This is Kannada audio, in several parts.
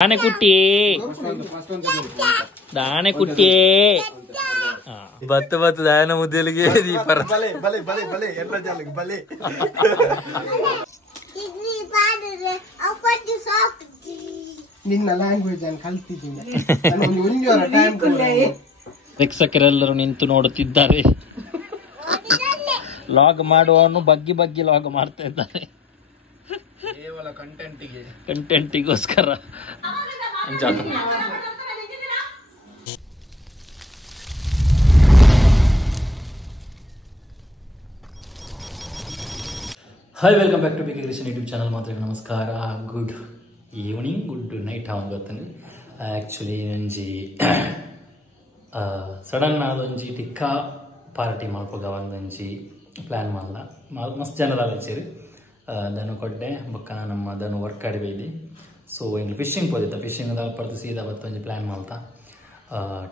ದಾನೆಕುಟ್ಟಿ ದಾನೆಕುಟ್ಟಿ ಬತ್ತು ದಾನ ಮುದ್ದೆಲಿಗೆ ದೀಪರ ನಿನ್ನ ಲ್ಯಾಂಗ್ವೇಜ್ ಅನ್ನು ಕಲ್ತಿದ್ದೀನಿ. ಪ್ರೇಕ್ಷಕರೆಲ್ಲರೂ ನಿಂತು ನೋಡುತ್ತಿದ್ದಾರೆ. ಲಾಗ್ ಮಾಡುವವನು ಬಗ್ಗಿ ಬಗ್ಗಿ ಲಾಗ್ ಮಾಡ್ತಾ ಇದ್ದಾರೆ. ಕೇವಲ ಕಂಟೆಂಟಿಗೋಸ್ಕರ. Hi, welcome back to BK creation YouTube channel. ಮಾತ್ರ ನಮಸ್ಕಾರ. ಗುಡ್ ಈವ್ನಿಂಗ್, ಗುಡ್ ನೈಟ್ ಹಾವಂದು ಗೊತ್ತಂದು. ಆ್ಯಕ್ಚುಲಿ ಒಂಜಿ ಸಡನ್ ಆದೊಂಜಿ ಟಿಕ್ಕಾ ಪಾರ್ಟಿ ಮಾಡ್ಕೋಗ ಒಂದೊಂಜಿ ಪ್ಲ್ಯಾನ್ ಮಾಡಲ. ಮಸ್ತ್ ಜನರ ಆಲೋಚರಿ ದನು ಕೊಡ್ಡೆ ಬೊಕ್ಕ ನಮ್ಮ ದನು ವರ್ಕ್ ಆಡಿ ಬೈದಿ. ಸೊ ಇಲ್ಲಿ ಫಿಶಿಂಗ್ ಹೋದಿತ್ತ. ಫಿಶಿಂಗ್ ಪರ್ದು ಸೀದಾ ಬತ್ತೊಂಜಿ ಪ್ಲ್ಯಾನ್ ಮಾಡ್ತಾ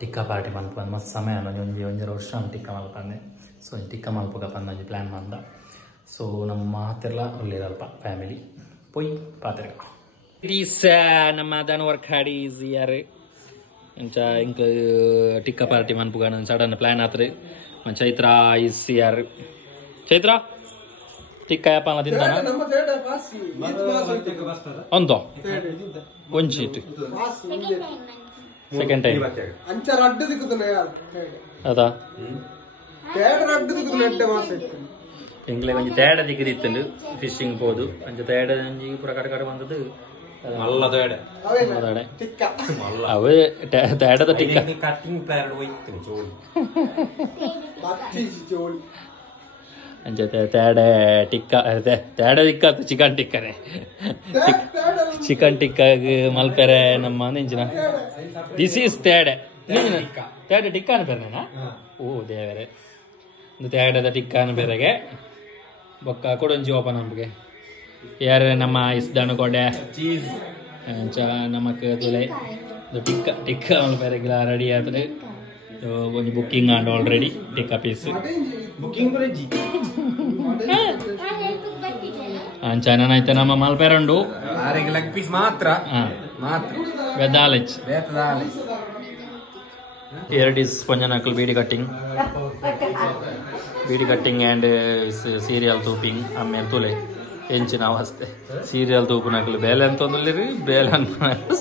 ಟಿಕ್ಕಾ ಪಾರ್ಟಿ ಮಲ್ಪ ಮಸ್ತ್ ಸಮಯ ಒಂಜಿ ಒಂಜರ ವರ್ಷ ಟಿಕ್ಕಾ ಮಲ್ಪಂದೆ. ಸೊ ಟಿಕ್ಕಾ ಮಲ್ಪಗ ಒಂದೊಂಜಿ ಪ್ಲ್ಯಾನ್ ಮಾಡ್ದ. ಸೊ ನಮ್ಮ ಹತ್ತಿರ ಒಳ್ಳೆಯದಲ್ಪ ಫ್ಯಾಮಿಲಿ ಪೊಯ್ ಪಾತ್ರೆ ಪ್ಲೀಸ್ ನಮ್ಮ ದನ ವರ್ಕ್ ಹಾಡಿ ಯಾರು ಮಂಚ ಇಂಕ ಟಿಕ್ಕ ಪಾರ್ಟಿ ಮನ್ಪುಗ ಸಡನ್ ಪ್ಲಾನ್ ಆತ್ರಿ. ಚೈತ್ರ ಇಸ್ ಯಾರು ಚೈತ್ರ ಟಿಕ್ಕ ಯಾಪನ ತಿಂತಾನ ಒಂದೋ ಒಂಚೀಟ್ ಸೆಕೆಂಡ್ ಟೈಮ್ ಅದಾ ಎಂಗ್ಲೆ ಒಂಜಿ ತೇಡ ದಿಗ್ಗಿತ್ತು ಫಿಶಿಂಗ್ ಪೋದು ಅಂಚ ತೇಡ ಒಂಜಿ ಪೂರ ಕಡೆ ಕಡೆ ಬಂದದ್ದು ಅವು ತೇಡದ ಟಿಕ್ಕ ಅಂಚ ತೇಡ ಟಿಕ್ಕ ತೇಡ ಟಿಕ್ಕ ಚಿಕನ್ ಟಿಕ್ಕನೆ ಚಿಕನ್ ಟಿಕ್ಕ ಮಲ್ಪೆರೆ ನಮ್ಮ ನೆಂಚಿನ ದಿಸ್ ಈಸ್ ತೇಡೆ ತೇಡ ಟಿಕ್ಕ ಅನ್ಪೇರ್ನೇನಾ. ಓ ದೇವರೇ, ಒಂದು ತೇಡದ ಟಿಕ್ಕನ ಬೇರೆಗೆ ಬೊಕ್ಕ ಕೊಡೊಂಜಿ ಓಪನ್ ನಮಗೆ ಯಾರು ನಮ್ಮ ಇಸ್ದಾನು ಕೊಡೆ ನಮಕ್ ತುಲೆ ಟಿಕ್ಕ ಟಿಕ್ಕ ಬೇರೆಗಿಲ್ಲ ರೆಡಿ ಆದ್ರೆ ಒಂದು booking and already tikka piece ಅಂಚನೈತೆ ನಮ್ಮ ಮಲ್ಪೆರಂಡು ಲೆಗ್ ಪೀಸ್ ಮಾತ್ರ ವೆದಾಲೆಚ್ here it is ponjanakal beadi cutting and serial tooping ammel tule enchina avasthe serial toopunaklu bele antondulleri bele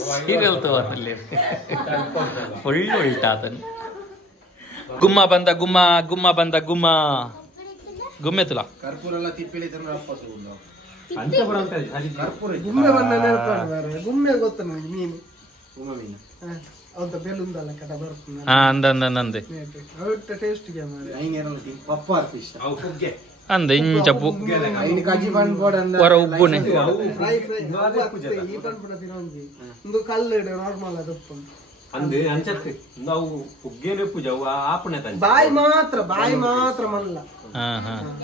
serial tovarnalleri full ultaatani gumma banda gummetula ಕರ್ಪೂರೆಲ್ಲ ತಿಪ್ಪಿಲಿ ತಂದ್ರೆ ವಾಪಸ್ ಅಂತ ಬರಂತದೆ ಅಲ್ಲಿ ಕರ್ಪೂರ ಗುಮ್ಮೆ ಬಂದನೆ ಇರ್ತಾರೆ. ಗುಮ್ಮೆ ಗೊತ್ತ ನನಗೆ ಮೀನು ಗುಮ್ಮೆ ಮೀನು ಅಂತ ಬೆಲುಂದಲ್ಲ ಕಟ ಬರ್ತದೆ. ಅಂದೆ ಅವಟ್ಟ ಟೇಸ್ಟ್ ಗೆ ಮಾಡಿ ಐನೇರಲ್ಲ ತಿ ಪಪ್ಪಾರ್ ಫಿಶ್ ಅವು ಕುಗ್ಗೆ ಅಂದೆ ಇಂಚಪು ಐನ ಕಾಜಿ ಬನ್ ಬೋಡ ಅಂದ ವರ ಉಬ್ಬುನೆ ಫ್ರೈ ಈ ಬನ್ ಪುಡ ತಿನೊಂಜಿ ಒಂದು ಕಲ್ಲು ನಾರ್ಮಲ್ ಅದಪ್ಪ ಅಂದೆ ಅಂಚತ್ತೆ ನಾವು ಕುಗ್ಗೆನೆ ಪೂಜಾ ಆಪನೆ ತಂಜಿ ಬಾಯಿ ಮಾತ್ರ ಮಲ್ಲ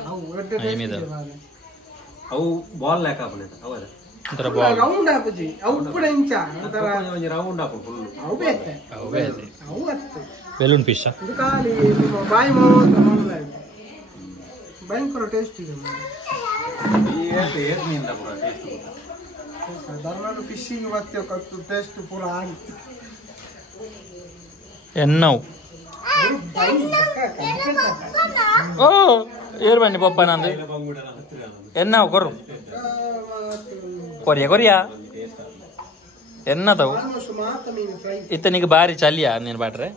ಅವು ಒಟ್ಟ ಟೇಸ್ಟ್ ಅವು ಬಾಲ್ ಲೆಕ್ಕ ಆಪನೆ ಅವರ ಅಂತರ ಬಾಲ್ ರೌಂಡ್ ಆಪುಜಿ ಅವು ಕೂಡ ಇಂಚ ಅಂತರ ಒಂಜಿ ರೌಂಡ್ ಆಪು ಫುಲ್ ಅವು ಬೇತೆ ಅವು ಅತ್ತೆ ಬೆಲೂನ್ ಫಿಶ್ ಇದು ಖಾಲಿ ಬಾಯಿ ಮಾತ್ರ ಮಲ್ಲ ಭಯಂಕರ ಟೇಸ್ಟ್ ಇದೆ. ಈ ಏಟ್ ನಿಂದ ಪೂರ ಟೇಸ್ಟ್ ಸಾಧಾರಣ ಫಿಶಿಂಗ್ ಮತ್ತೆ ಕಟ್ಟು ಟೇಸ್ಟ್ ಪೂರ ಆಗಿ ಎನ್ನವು ಓ ಏರ್ ಬನ್ನಿ ಪಪ್ಪ ನಂದು ಎನ್ನವು ಕೊರು ಕೊರಿಯಾ ಎನ್ನದವು ಇತ್ತನಿಗೆ ಬಾರಿ ಚಲಿಯ ನೀನು ಬಾಟ್ರೆ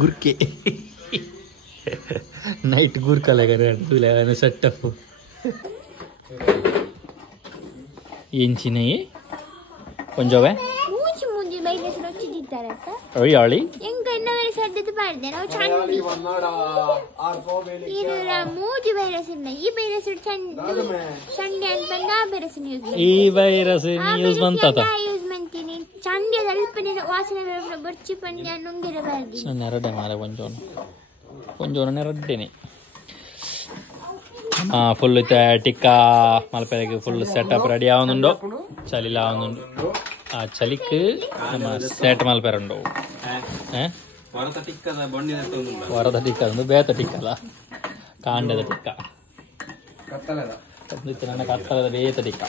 ಗುರ್ಕೆ ನೈಟ್ ಗುರ್ಕಲ ಸೆಟ್ಟಪ್ ಎಂಚಿನ ಕೊಂಚವೇ ಅಳಿ ಈ ವೈರಸ್ ನ್ಯೂಸ್ ಬಂತದ ಚಂಡಿ ವಾಸನೆ ಬರ್ಚಿ ಪಂಡ್ಯ ನುಂಗಿರಬಾರ್ದು. ನೆರಡೆ ಮಾರೆ ಕೊಂಚೋನ ನೆರಡ್ಡೆನೆ ಫುಲ್ ಟಿಕ್ಕಾ ಮಲ್ಪೆಗೆ ಫುಲ್ ಸೆಟಪ್ ರೆಡಿ ಆവുന്നുണ്ടോ ചളിലാവുന്നുണ്ട് ആ ചളിക്ക് സെറ്റ് മൽപ്പേരുണ്ടോ ವರದ ಟಿಕ್ಕ ಒಂದು ಬೇತ ಟಿಕ್ಕಲ್ಲ ಕಾಂಡದ ಟಿಕ್ಕ ನನ್ನ ಕತ್ತಲದ ಬೇತ ಟಿಕ್ಕ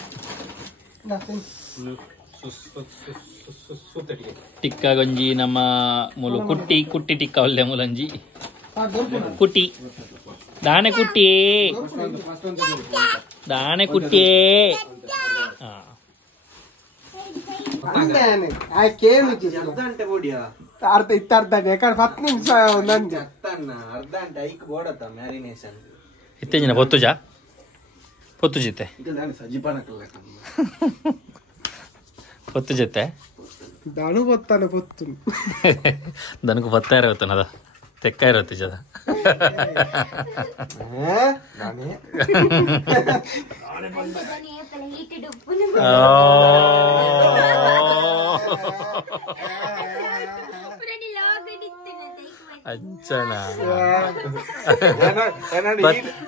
ಟಿಕ್ಕ ಗೊಂಜಿ ನಮ್ಮ ಮುಲು ಕುಟ್ಟಿ ಕುಟ್ಟಿ ಟಿಕ್ಕ ಒಳ್ಳೆ ಮುಲಂಜಿ ಕುಟ್ಟಿ ದಾನೆ ಕುಟ್ಟಿಯೇ ದಾನೆ ಕುಟ್ಟಿಯೇ ಅರ್ಧ ಯಾಕಂದ್ರೆ 10 ನಿಮಿಷ ಇತ್ತೆಂಜಿನ ಪೊತ್ತುಜಾ ಪೊತ್ತು ಜಿತ್ತೆ ಪೊತ್ತು ಜಿತ್ತೆ ದನು ಬತ್ತಾನೆ ಪೊತ್ತು ದನಕು ಪತ್ತ ಇರತ್ತನದ ತೆಕ್ಕ ಇರತ್ತೆ ಜದ ಅಜ್ಜನ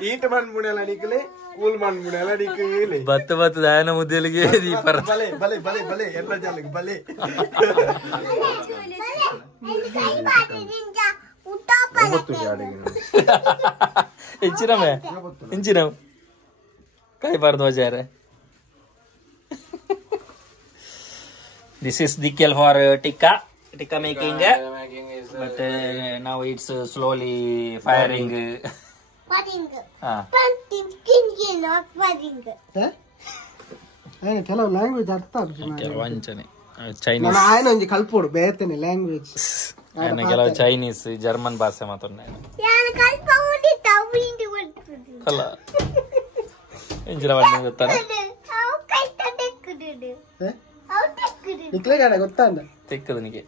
ಈಟ್ ಮಣ್ಮುಣೆಲ್ಲ ಅಡಿಕಲೆ ಕೂಲ್ ಮಣ್ಮುಣೆಲ್ಲ ಅಡಿಕಲೆ ಬತ್ತು ಬತ್ತು ದಾಯನ ಮುದ್ದೆಲಿಗೆ ಬಲೆ ಬಲೆ ಬಲೆ ಬಲೆ ಎಲ್ಲ ಜಾಲಿಗೆ ಬಲೆ ಹೆಚ್ಚಿನಮೆ ಇಂಚಿನ ಕಾಯ್ಬಾರ್ದು ವಜಾರೆ This is the keel for tikka making, but now it's slowly firing. ಕೆಲವು ಲ್ಯಾಂಗ್ವೇಜ್ ಅರ್ಥ ವಂಚನೆ ಚೈನೀಸ್ ఆయన ಒಂಜಿ ಕಲ್ಪೋಡು ಬೇತನೆ ಲ್ಯಾಂಗ್ವೇಜ್ ಕೆಲವು ಚೈನೀಸ್ ಜರ್ಮನ್ ಭಾಷೆ ಮಾತಾಡ ಅಲ್ಲ ಇಂಜಿನ ಬಣ್ಣ ಗೊತ್ತಾನೆ ಗೊತ್ತಾಂಡ ತೆಕ್ಕದನಿಗೆ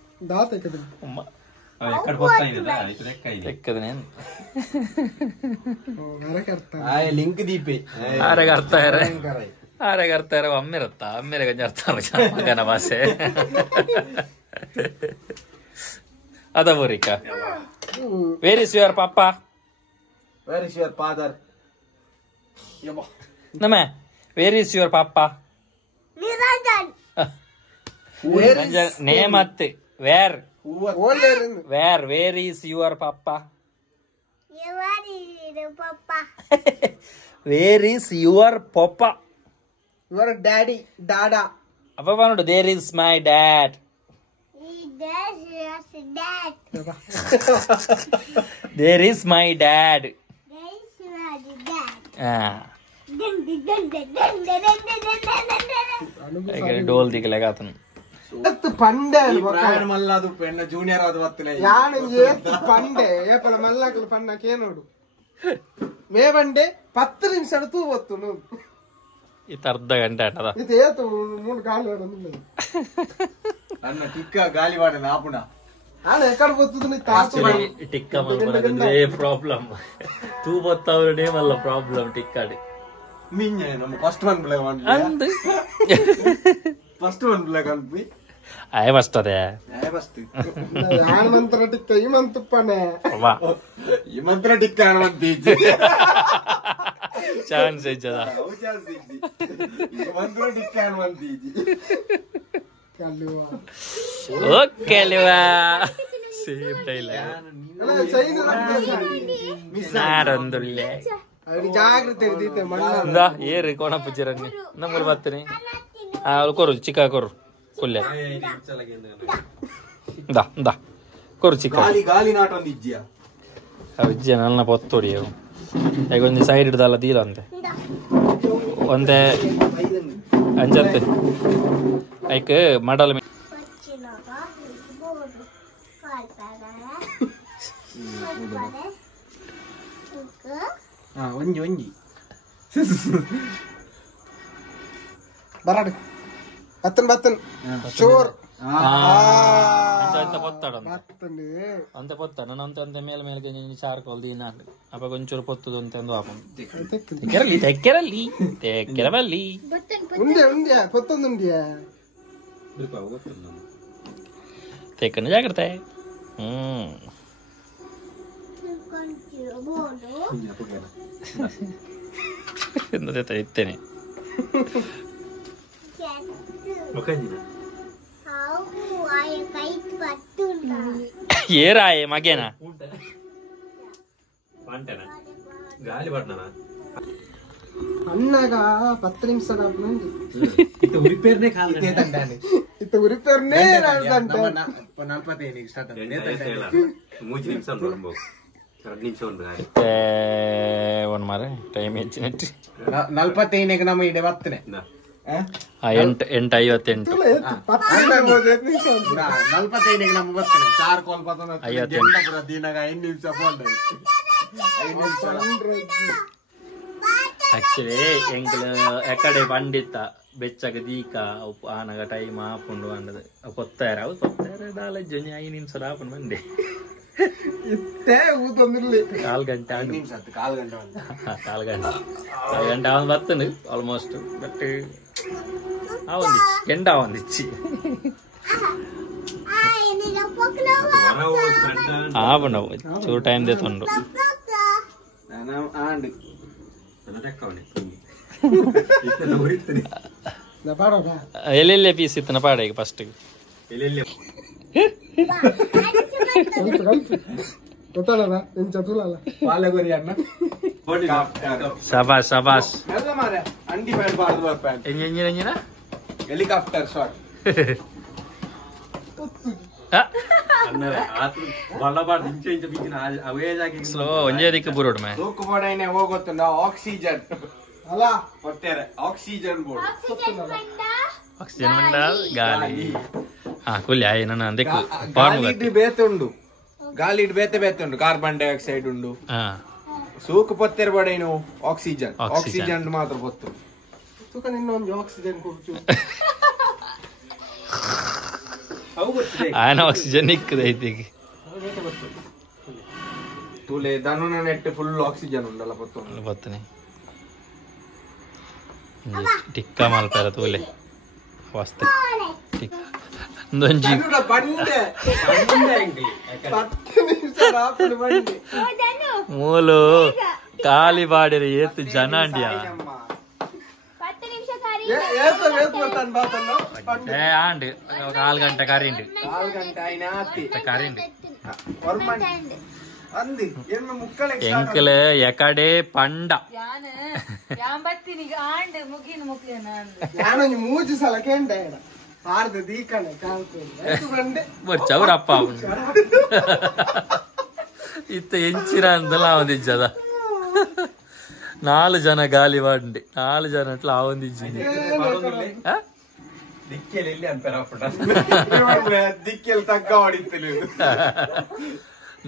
ಉಮ್ಮ ಲಿಂಕ್ ದೀಪೆ ಆರೆಗೆ ಅರ್ಥ ಇರ ಅಮ್ಮಿರತ್ತ ಅಮ್ಮಿರೆ ಗಂಜ ಅರ್ಥ ಮಗನ ಭಾಷೆ ಅದ ಬೋರಿಕ ವೇರ್ ಇಸ್ ಯುವರ್ ಪಾಪ ವೇರ್ ಇಸ್ ಯುವರ್ ಫಾದರ್ ನಮ ವೇರ್ ಇಸ್ ಯುವರ್ ಪಾಪ ನೇಮ್ ಅತ್ತೆ wear is your papa? Where is your papa? Your daddy, dada. Appa panodu, there is my dad. There is my dad. ಡೋಲ್ ದಿಕ್ಕಲಾಗ ಆತನು పండే మల్లాదు పెన్న జూనియర్ అది వస్తున్నాయి యాన ఏత్ పండే ఏపల మల్లాకల పన్నకేనోడు మేవండే 10 నిమిషాలు తూ వత్తును ఇది ಅರ್ಧ ಗಂಟೆ ಅಣ್ಣದ ಇದು ಏತು 3 ಗಾಳಿ ಹೊಡೆದಿಲ್ಲ ಅಣ್ಣ ಟಿಕ್ಕ ಗಾಳಿ ವಾಡನ ಆಪುಣ ಆನ ಎಕಡ ಬತ್ತದು ನೀ ತಾತು ಟಿಕ್ಕ ಮಲ್ಪನದ್ರೆ ಪ್ರಾಬ್ಲಮ್ ತೂ ಬತ್ತವರೇ ಮಲ್ಲ ಪ್ರಾಬ್ಲಮ್ ಟಿಕ್ಕಡಿ ಮಿಂಜ ನಮ್ಮ ಫಸ್ಟ್ ಒನ್ ಬ್ಲಾಕ್ ಅಂದ್ ಫಸ್ಟ್ ಒನ್ ಬ್ಲಾಕ್ ಅನ್ಪಿ ಆಯ ಬಸ್ತದೆ ಆಯ ಬಸ್ತಿ ಯಾನ ಮಂತ್ರ ಟಿಕ್ಕ ಈ ಮಂತಪ್ಪನೆ ವಾ ಈ ಮಂತ್ರ ಟಿಕ್ಕ ಅನ್ವಂತೀಜಿ ಚಾನ್ಸ್ ಇಜ್ಜದ ಓ ಚಾನ್ಸ್ ಇಜ್ಜಿ ಈ ಮಂತ್ರ ಟಿಕ್ಕ ಅನ್ವಂತೀಜಿ ಕಲ್ಲುವಾ ಓಕೆ ಲಿವಾ ಸೇಮ್ ಡೈಲಾಗ್ ಅಲ್ಲ ಚೈನಾ ಮಿಸ್ ನಾರೊಂದುಳ್ಳೆ ಅವ್ರಿ ಜಾಗ್ರತೆ ಇರ್ದೈತೆ ಮಣ್ಣ ಇಂದ ಏರಿ ಕೋಣ ಪುಜ್ಜರನ್ನಿ ನಮ್ಮೂರು ಬರ್ತೀನಿ ಕೊರು ಚಿಕ್ಕ ಕೊರು ಕೊಲ್ಲೆ ಇಂದ ಕೊರು ಚಿಕ್ಕ ಗಾಲಿ ಗಾಲಿ ನಾಟ್ ಒಂದು ಇಜ್ಜಿಯ ಇಜ್ಜೆ ನನ್ನ ಪೊತ್ತೊಡಿ ಅವು ಈಗ ಒಂದು ಸೈಡ್ ಹಿಡ್ದಲ್ಲ ದೀಲ ಅಂತೆ ಒಂದೇ ಅಂಜತ್ತೆ ಐಕ್ ಮಾಡಲ್ ಒಂಜಿ ಒಂಜಿ ಬರಾಡು ಬತ್ತನ್ ಚೋರ್ అంత పొత్తాడు అంత అంత మేల మేలకి నేను చారుకోవాలి తిన్నాను అప్పుడు కొంచెం పొత్తుదు అంత ఆపం తెక్కరల్లి తెక్కరల్లి తెక్కరవల్లి ఉండే పొత్తుంది తెక్కన జాగ్రత్త ಇತ್ತೇನೆ ఏరాయే మగేనా గాలి పడినా అన్నగా 10 నిమిషాలు ఆపనండి ఇంత ఉరిపేరునే కాదు ఇంత ఉరిపేరునే రాదంటే 45 స్టార్ట్ 3 నిమిషాలు బొమ్మ 2 నిమిషాలు ఉంది ಒನ್ ಮಾರೆ ಟೈಮ್ ಹೆಚ್ಚಿನಟ್ಟು 45 ನಮ್ಮ ಇಡೆ ಬರ್ತನೆ 8:58 45 ನಮ್ಮ ಬರ್ತನೆ 4 ಕಾಲ್ ಬರ್ತನೆ 58 ದಿನಗ 5 ನಿಮಿಷ ಫೋನ್ 5 ನಿಮಿಷ ಆಕ್ಚುಲಿ ಎಂಕಲ್ ಎಕಡೆ ಪಂಡಿತ ಬೆಚ್ಚಗ ದೀಕ ಆನಗ ಟೈಮ್ ಆಪುಂಡು ಅಂಡದು ಕೊತ್ತಾರ ಅವು ಕೊತ್ತಾರ ನಾಲೆಜ್ 5 ನಿಮಿಷ ಆಪುಂಡು ಮಂಡೆ ಇತ್ತೆ ಊತೊಂದಿರ್ಲಿ 4 ಗಂಟೆ ಆಂಡು ನಿಮಿಷ 4 ಗಂಟೆ 4 ಗಂಟೆ ಅವನು ಬರ್ತನು ಆಲ್ಮೋಸ್ಟ್ ಬಟ್ ಅವನಿಚ್ಚಿ ಕೆಂಡ ಅವನಿಚ್ಚಿ ఆవుండవు చూడు టైం తెతుండు ఎల్లెల్లే పీస్ ఇత్తన పాడే ఫస్ట్ ಗೊತ್ತಲ್ಲ ನಿಮ್ ಚತುರಲ್ಲ ಪಾಲೆಗೋರಿ ಅಣ್ಣ ಶಬಾಷ್ ಶಬಾಷ್ ಎಲ್ಲ ಮಾರೆ ಅಂಡಿ ಬ್ಯಾಡ್ ಬಾರ್ದು ಬರ್ಪಾನ್ ಎಂಜಿನ ಹೆಲಿಕಾಪ್ಟರ್ ಶಾಟ್ ಸ್ಲೋ ಒಂದೇ ದಿಕ್ಕು ಬುರೋಡ್ ಮೇ ತೂಕು ಬೋಡೈನೆ ಹೋಗುತ್ತಂದ ಆಕ್ಸಿಜನ್ ಅಲ್ಲ ಕೊಟ್ಟರೆ ಆಕ್ಸಿಜನ್ ಬೋರ್ಡ್ ಆಕ್ಸಿಜನ್ ಮಂಡ ಗಾಳಿ ಕೂಲಿ ಆಯ್ನ ಅದಕ್ಕೆ ಗಾಳಿ ಬೇತುಂಡು ಗಾಳಿ ಬೇತೆ ಬೇತುಂಡು ಕಾರ್ಬನ್ ಡೈಆಕ್ಸೈಡ್ ಉಂಡು ಸೂಕು ಪೊತ್ತೆರ ಬಡೈನು ಆಕ್ಸಿಜನ್ ಆಕ್ಸಿಜನ್ ಮಾತ್ರ ಪೊತ್ತು ತೂಕ ನಿನ್ನ ಒಂದು ಆಕ್ಸಿಜನ್ ಕೊಡ್ಚು ఆయన ఆక్సిజన్ ఇక్కదైతే తూలే దాని నెట్ ఫుల్ ఆక్సిజన్ ఉండాల పొత్తుని టిక్కా మల్పార తూలే వస్తే ಮೂಲು ಖಾಲಿ ಬಾಡಿರ ಏತು ಜನ ಅಂಡಿಯಾ ఆండి 4 గంట కరెంట్ 4 గంట అయినా కరెంట్ అంది ఎన్న ముక్కలే ఎంకలే ఎకడే పండ ನಾನು ಮೂಜು ಸಲ ಕೇಂಡೆ ಆರ್ದ ದೀಕನೆ ಕಾಲ್ಕೊಂಡು ಚೌರಪ್ಪ ಇತ್ತ ಎಂಚಿನ ಅಂದಲ್ಲ ಅವನಿಜ್ಜದ 4 ಜನ ಗಾಲಿ ಬಾಂಡಿ 4 ಜನ ಅಟ್లా ಆವಂದಿಜ್ಜಿನಿ ದಿಕ್ಕೆಲ್ಲಿ ಅಂತಾರ ದಿಕ್ಕೆಲ್ಲಿ ತಗ್ಗ ಹೊಡಿತలేదు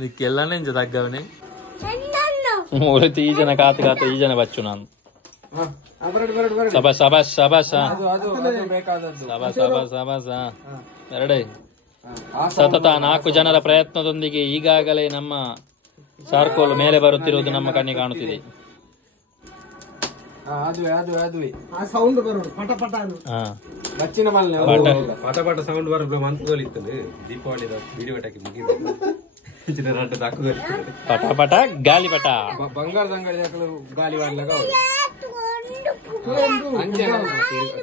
ದಿಕ್ಕೆಲ್ಲನೇ ಇಂಜ ತಗ್ಗವನೆ 3 ಜನ ಕಾತು ಕಾತು ಈ ಜನ ಬಚ್ಚು ನಾನು ಶಬಾಷ್ ಶಬಾಷ್ ಶಬಾಷ್ ಶಬಾಷ್ ಶಬಾಷ್ ಎರಡೇ ಸತತ 4 ಜನರ ಪ್ರಯತ್ನದೊಂದಿಗೆ ಈಗಾಗಲೇ ನಮ್ಮ ಚಾರ್ಕೋಲ್ ಮೇಲೆ ಬರುತ್ತಿರುವುದು ನಮ್ಮ ಕಣ್ಣಿಗೆ ಕಾಣುತ್ತಿದೆ ಆ ಸೌಂಡ್ ಬರೋದು ಪಟ ಪಟ ಬಚ್ಚಿನ ಪಟ ಪಟ ಸೌಂಡ್ ಬರೋ ಮಂತ್ರಿತ್ತು ದೀಪಾವಳಿ ವಿಡಿಯೋ ಟಾಕಿ ಮುಗಿದ ಪಟ ಪಟ ಗಾಲಿ ಪಟ ಬಂಗಾರದ ಅಂಗಡಿ ಗಾಲಿ ವಾಡ್ಲಾಗ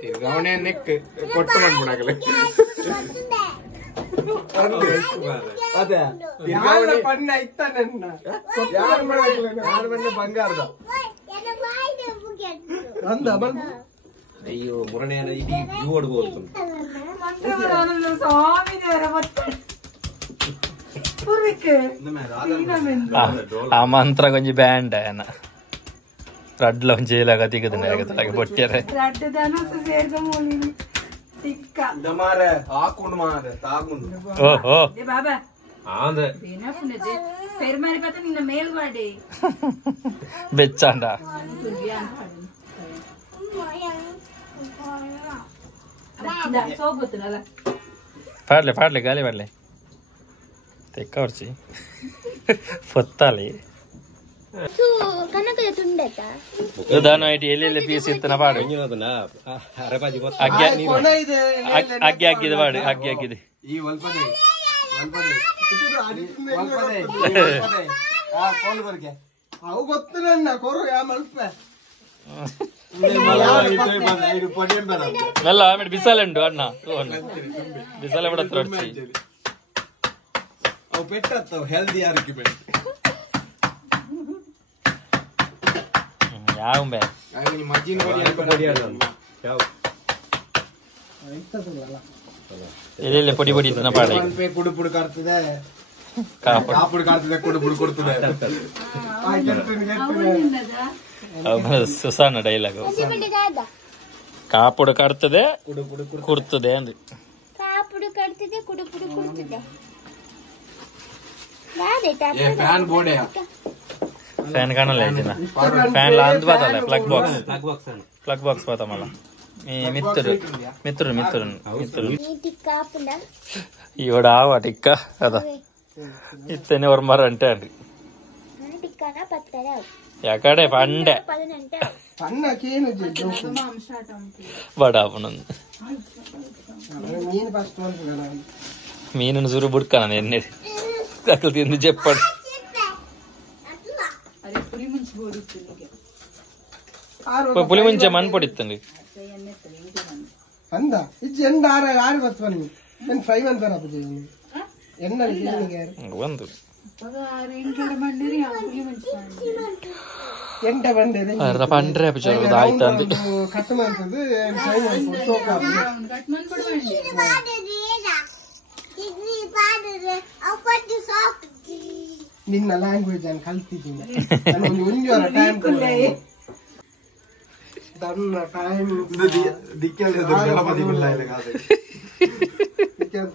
ತಿರ್ಗಾವಣೆ ನೆಕ್ ಕೊಟ್ಟು ಬಂದ್ಬಿಡಾಗಲೇ ಅದೇ ಪಣ್ಣ ಇತ್ತ ನನ್ನ ಯಾರು ಬಂದ ಬಂಗಾರದ ಅಯ್ಯೋ ಮುರಣೆಯ ಇಡೀ ಓಡ್ಬೋದು ఆ మంత్ర కొంచెం బ్యాండ్ ఆయన రడ్లో చేయలాగా దిగుతున్నాయి తలకి పొట్టారే ఓహో ಬೆಚ್ಚಾಂಡ ಪಾಡ್ಲೆ ಪಾಡ್ಲೆ ಗಾಲಿ ಪಾಡ್ಲೆ ತೆಕ್ಕ ಹೊರ್ಚಿ ಫೊತ್ತಾಲಿ దాని ఐటి ఎల్లెల్లి పీస్ ఇత్తన పాడు అగ్గి అగ్గిది పాడు అగ్గి అగ్గిది ಅವು ಗೊತ್ತಿಲ್ಲ ಕೊರು ಯಾ ಮಲ್ಪ మెల్ల ఆమె బిసాలండు అన్న బిసాల కూడా తోడ్చి అవు పెట్టస్తావు హెల్తీ ఆర్గ్యుమెంట్ ಯಾವ ಬೇ ಮಜ್ಜಿನ ಇದೆಲ್ಲ ಪುಡಿ ಪುಡಿ ಇದ್ದನ ಪಾಡ ಕುಡು ಪುಡು ಕಾಡ್ತದೆ ಕಾಪುಡು ಕಾಡ್ತದೆ ಕುಡು ಪುಡು ಕೊಡ್ತದೆ ಸುಸಾನ ಡೈಲಾಗ್ ಕಾಪುಡು ಕಾಡ್ತದೆ ಕುಡ್ತದೆ ಅಂದ್ ಕಾಪುಡು ಕಾಡ್ತದೆ ಕುಡು ಪುಡು ಕುಡ್ತದೆ ಫ್ಯಾನ್ ಬೋರ್ಡ್ फॅन काढायला यायचे ना फॅनला अंत पाहता प्लग बॉक्स पाहता मला मित्र इवड आवा टिक्का अदा इतने वर मर अंटे अंडी याकडे पंडे बडा आपण मीन सुरू बुडका एन्ने ककल तिंದು చెప్పడు పులి ముంచే మన్ పొడిస్తుంది ಅಂದ ಇದು ಎಂದ ಆರು ಬಸ್ ಬನ್ನಿ ಏನು 5 ಅಂತಾರ ಅಪ್ಪ ಜೀವನ ಎನ್ನ ಜೀವನಿಗೆ ಒಂದು ಎಂಟ ಬಂದಿದೆ ಅರ್ಧ ಪಂಡ್ರೆ ಅಪಚರದ ಆಯ್ತು ಅಂದಿ ಕಟ್ ಮಾಡ್ತದೆ 5 ಅಂತ ಸೋಕ ಕಟ್ ಮಾಡ್ಕೊಡು ನಿನ್ನ ಲ್ಯಾಂಗ್ವೇಜ್ ಅನ್ನು ಕಲ್ತಿದ್ದೀನಿ ನಾನು ಒಂದು ಟೈಮ್ ತನ್ನ ಟೈಮ್ ದಿಕ್ಕಲ್ಲಿ ಗಣಪತಿ ಬಿಲ್ಲಾಯಿಲ್ಲ ಕಾದೆ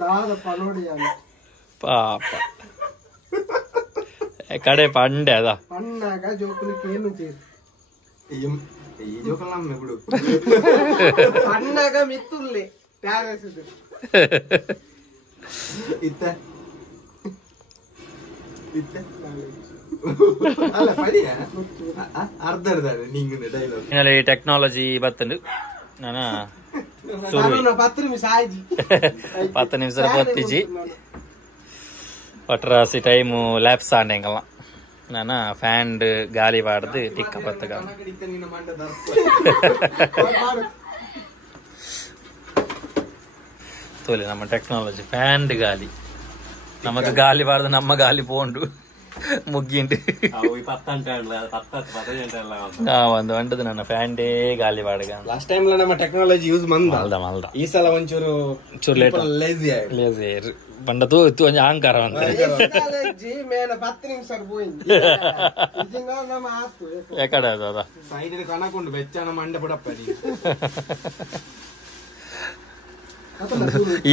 ದಾದ ಪನೋಡಿ ಅಲ್ಲ ಪಾಪ ಕಡೆ ಪಂಡೆ ಅದ ಪನ್ನಾಗ ಜೋಕುಲಿಕ್ಕೆ ಏನು ಚೇರು ಈ ಜೋಕಲ್ ನಮ್ಮ ಬಿಡು ಪನ್ನಾಗ ಮಿತ್ತುಲ್ಲೆ ಟ್ಯಾರೆಸ್ ಇತ್ತ ಅಲ್ಲ ಪಡಿಯ ಅರ್ಧ ನಿಂಗೆ ಡೈಲಾಗ್ ಈ ಟೆಕ್ನಾಲಜಿ ಬತ್ತಂಡು ನಾನು 10 ನಿಮಿಷ ಆಯ್ಜಿ 10 ನಿಮಿಷ ಬತ್ತಿಜಿ ಒಟ್ರಾಸಿ ಟೈಮು ಲ್ಯಾಪ್ಸ್ ಆಂಡೆಂಗಲ್ಲ ನಾನು ಫ್ಯಾನ್ ಗಾಲಿ ಪಾಡ್ದು ಟಿಕ್ಕ ಬತ್ತಗ ತೋಲಿ ನಮ್ಮ ಟೆಕ್ನಾಲಜಿ ಫ್ಯಾನ್ ಗಾಲಿ ನಮಗ ಗಾಲಿ ಪಾಡ್ದು ನಮ್ಮ ಗಾಲಿ ಪೋಂಡು ಮುಗ್ಗಿಂಡು ಒಂದು ಒಂಟದು ನನ್ನ ಫ್ಯಾನ್ಡೇ ಗಾಲಿ ಪಾಡ್ಗ ಲಾಸ್ಟ್ ಟೈಮ್ ನಮ್ಮ ಟೆಕ್ನಾಲಜಿ ಯೂಸ್ ಮಲ್ದ ಈ ಸಲ ಒಂಚೂರು ಲೇಟ್ ಲೇಜಿ ಲೇಜಿ ಬಂಡದು ಇತ್ತು ಒಂಜ ಅಹಂಕಾರ ಅಂತ ಮೇಲ 10 ನಿಮಿಷ ಹೋಯ್ತು ಇದನ್ನ ನಮ್ಮ ಆತು ಯಾಕಡೆ ಅದ ಸೈಡ್ ಕಣಕೊಂಡು ಬೆಚ್ಚನ ಮಂಡೆ ಬಿಡಪ್ಪಡಿ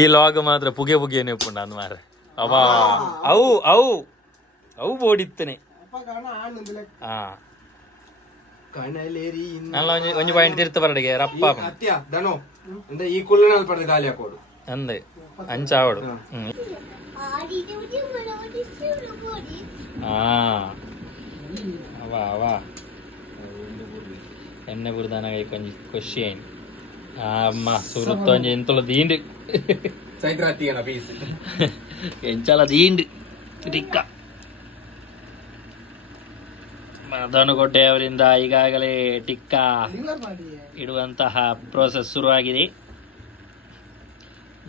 ಈ ಲಾಗ್ ಮಾತ್ರ ಪುಗೆ ಪುಗೆ ನೆಪ್ಪುಂಡ ಅಂದ್ ಮಾರ ಅವಾ ಅವು ಅವು ಅವು ಬೋಡಿತ್ತನೆ നല്ല ಒಂಜಿ ಪಾಯಿಂಟ್ ತಿರ್ತ ಬರಡಿಗೆ ರಪ್ಪ ದನೋ ಅಂದ್ರೆ ಈ ಕುಳ್ಳನಲ್ಲಿ ಪಡೆದ ಗಾಲಿ ಹಾಕೋಡು ಅಂದೆ ಅಂಚಾವಡು అవా అవా ఎన్న బురదానగా కొంచెం ఖుషి అయింది అమ్మ సురుతో ఎంతలో దీండి ಸೈದ್ರಾತಿ ಅನ್ನ ಪೀಸ್ ಎಂಚಾಲ ದೀಂಡಿ ಟಿಕ್ಕ ದನುಗೊಡ್ಡೆ ಅವರಿಂದ ಈಗಾಗಲೇ ಟಿಕ್ಕ ಇಡುವಂತಹ ಪ್ರೋಸೆಸ್ ಶುರುವಾಗಿದೆ.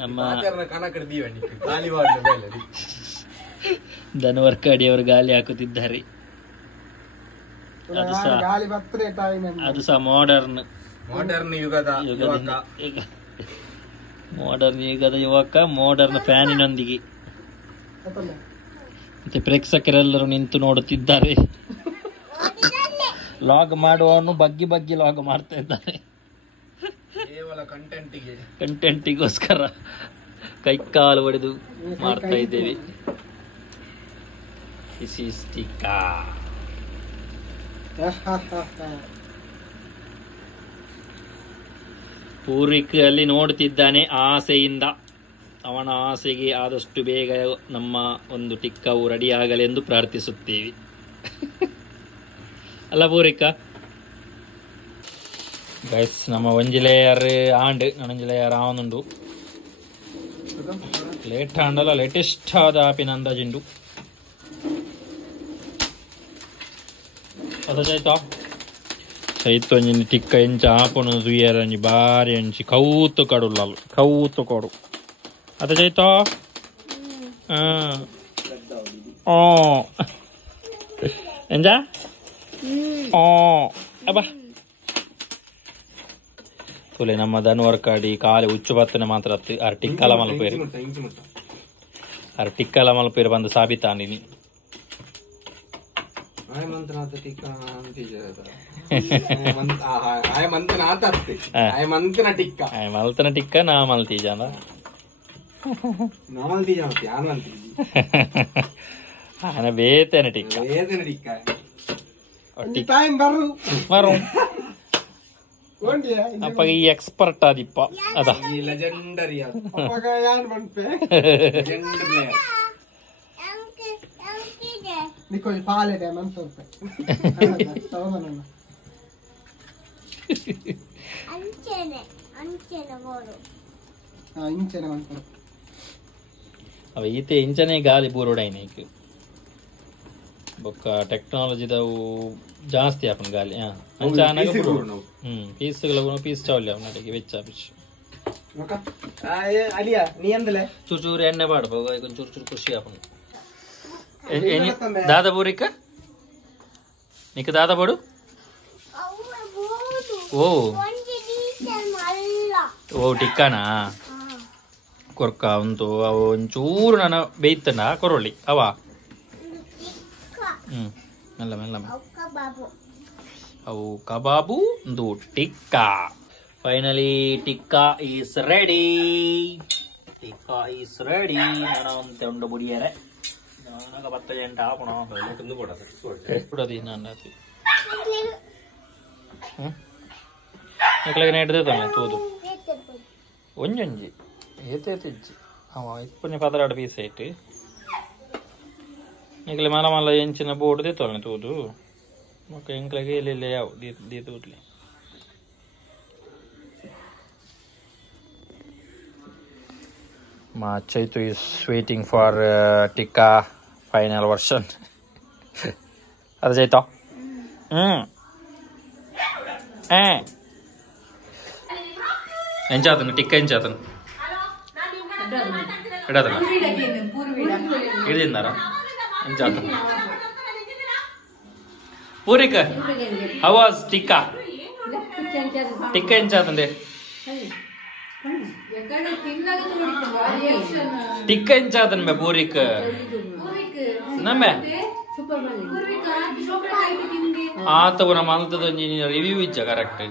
ನಮ್ಮ ಧನುವರ್ಕಾಡಿ ಅವರು ಗಾಲಿ ಹಾಕುತ್ತಿದ್ದಾರೆ. ಅದು ಸಹ ಮಾಡರ್ನ್ ಯುಗದ ಯುವಕ ಮಾಡರ್ನ್ ಫ್ಯಾನಿನೊಂದಿಗೆ. ಮತ್ತೆ ಪ್ರೇಕ್ಷಕರೆಲ್ಲರೂ ನಿಂತು ನೋಡುತ್ತಿದ್ದಾರೆ. ಲಾಗ್ ಮಾಡುವವನು ಬಗ್ಗಿ ಬಗ್ಗಿ ಲಾಗ್ ಮಾಡ್ತಾ ಇದ್ದಾನೆ. ಕಂಟೆಂಟಿಗೋಸ್ಕರ ಕೈಕಾಲು ಹೊಡೆದು ಮಾಡ್ತಾ ಇದ್ದೇವೆ. ಪೂರ್ವಿಕ್ ಅಲ್ಲಿ ನೋಡುತ್ತಿದ್ದಾನೆ ಆಸೆಯಿಂದ. ಅವನ ಆಸೆಗೆ ಆದಷ್ಟು ಬೇಗ ನಮ್ಮ ಒಂದು ಟಿಕ್ಕವು ರೆಡಿ ಆಗಲೆಂದು ಪ್ರಾರ್ಥಿಸುತ್ತೇವೆ. ಅಲ್ಲ ಪೂರಿಕ ಗೈಸ್, ನಮ್ಮ ಒಂಜಿ ಲೇಯರ್ ಆಂಡ್ ನನೊಂಜಿ ಲೇಯರ್ ಆವನುಂಡು. ಲೇಟ್ ಆಂಡಲ್ಲ ಲೇಟೆಸ್ಟ್ ಆದ ಆಪಿನ ಅಂದಾಜುಂಡು. ಅದಾಯ್ತಾ ಚೈತನ್ಯ ಟಿಕ್ಕ ಎಂಚ ಆಪನು ಸುಯ್ಯರಂಜಿ ಬಾರಿ ಅಂಚಿ ಕೌತು ಕಡುಲ್ಲ ಕೌತು ಕೊಡು ಅದ ಚೈತ ಓ ಎಂಜ ಓ ಅಬ್ಬ ತುಲೆ ನಮ್ಮ ದನ್ವರ್ಕಾಡಿ ಕಾಲಿ ಉಚ್ಚು ಬತ್ತನೆ ಮಾತ್ರ ಅರ್ ಟಿಕ್ಕಲ ಮಲ್ಪೇರು ಅರ್ ಟಿಕ್ಕಲ ಮಲ್ಪೇರು ಬಂದು ಸಾಬೀತಾಂದಿನಿ ಮಲ್ತನ ಟಿಕ್ಕ ನಾ ಮಲ್ತೀಜ ಆನ ಬೇತೇನೆ ಟಿಕ್ಕ ಮರು ಅಪ್ಪ ಈ ಎಕ್ಸ್ಪರ್ಟ್ ಆದಿಪ್ಪ ಅದ ಲೆಜೆಂಡರಿ ಅವ ಈತೆ ಇಂಚನೆ ಗಾಲಿ ಬೂರೋಡೈನೈಕ್ ಬೊಕ್ಕ ಟೆಕ್ನಾಲಜಿದವು ಜಾಸ್ತಿ ಆಪನ್ ಗಾಲಿ ಪೀಸ್ ಚಾವಲಿ ಅವನಿಗೆ ವೆಚ್ಚ ಚೂರು ಚೂರು ಎಣ್ಣೆ ಪಾಡು ಚೂರು ಚೂರು ಖುಷಿ ಆಪನ್ दादा बोरिक निक दादा बड़ू ओ ओ टिक्काना ಕೊರ್ಕ ಉಂಟು ಅವು ಒಂಚೂರು ನಾನು ಬೇಯ್ತನ ಕೊರೊಳ್ಳಿ ಅವ ಮೆಲ್ಲ ಮೆಲ್ಲ ಅವು ಕಬಾಬು ಒಂದು tikka finally tikka is ready ನಾನು ಅಂತ ಉಂಡು ಬುಡಿಯರೆ பத்து ஜென்ட் ஆகணும் போடாது நான் நைட்டு தானே தூது ஒஞ்சு ஏற்றி ஆமாம் இப்போ பதராடு பீஸ் ஆயிட்டு ఇంకలే మళ్ళా మళ్ళీ ఎంచిన బోర్డు తెస్తాను తూదు ఒక ఇంట్లోకి వెళ్ళి దీ తూట్లే మా Chaitu is waiting for tikka final version అదే చైతో ఏం చేతను టిక్కా ఏం చేతను ఎడతను ఇది తిన్నారా ఏం చేతను పూరిక హౌ వాజ్ టిక్కా టిక్కా ఏం చేతండి टिक्का ఏం చేతను మే పూరిక నమ్మే ಆತವನ ಮಾಲ್ತದ ರಿವ್ಯೂ ಇಚ್ಚ ಕರೆಕ್ಟ್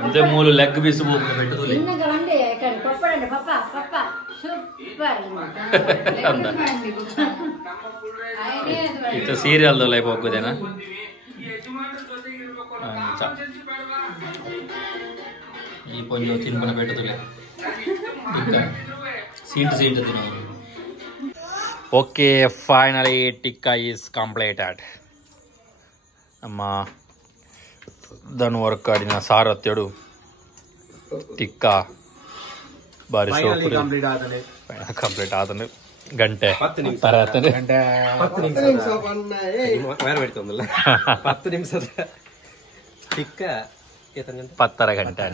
ಅಂತೆ ಮೂಲು ಲೆಗ್ ಪೀಸ್ పెట్టదు ಇದು ಸೀರಿಯಲ್ ಲೈಫ್ ಹೋಗೋದೇನಾ ಈ ಪೊಂಜು ತಿನ್ಪನ పెట్టదులే ಸೀಟ್ ತಿನ್ನು okay finally tikka is completed ನಮ್ಮ ಧನುವರ್ಕಾಡಿನ ಸಾರಥ್ಯಡು ಟಿಕ್ಕಾ ಬಾರಿ ಕಂಪ್ಲೀಟ್ ಆದನು ಗಂಟೆ 10 ನಿಮಿಷದ ಟಿಕ್ಕಾ 10 ಗಂಟೆ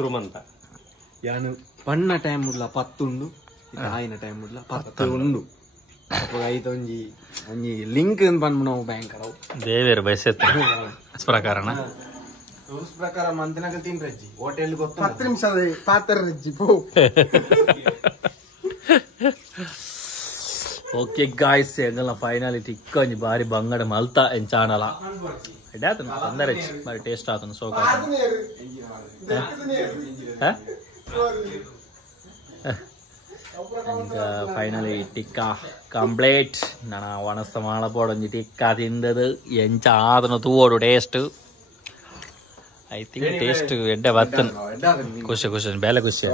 సురమంత యాను పన్న టైం ఉడ్ల 10 ఉండు ఆయన టైం ఉడ్ల 10 ఉండు అప్పుడు ఐతొంజి అన్ని లింక్ అని పన్నునావు బ్యాంక్ అవు దేవేరు బైసెత్ ప్రకారన ರೂಲ್ಸ್ ಪ್ರಕಾರ ಮಂತನಾಗ ತಿನ್ರಜ್ಜಿ ಹೋಟೆಲ್ ಗೊತ್ತ 10 ನಿಮಿಷ ಪಾತ್ರ ರಜ್ಜಿ ಪೋ ಓಕೆ ಗಾಯ್ಸ್ ಎಂಗಲ್ಲ ಫೈನಲಿ ಟಿಕ್ಕಂಜಿ ಬಾರಿ ಬಂಗಡ ಮಲ್ತಾ ಎನ್ ಚಾನಲ ಇಡಾತನ ಅಂದರೆ ಬಾರಿ ಟೇಸ್ಟ್ ಆತನ ಸೋಕ ಈಗ ಫೈನಲಿ ಟಿಕ್ಕಾ ಕಂಪ್ಲೀಟ್ ನಾನು ವನಸ್ತ ಮಾಡಬೋಡೊಂಜಿ ಟಿಕ್ಕಾ ತಿಂದದು ಎಂಚ ಆದನ ತೂವೋಡು ಟೇಸ್ಟ್ ಐ ಥಿಂಕ್ ಟೇಸ್ಟ್ ಎಡ್ಡೆ ಬರ್ತನ ಖುಷಿ ಬೇಲೆ ಖುಷಿ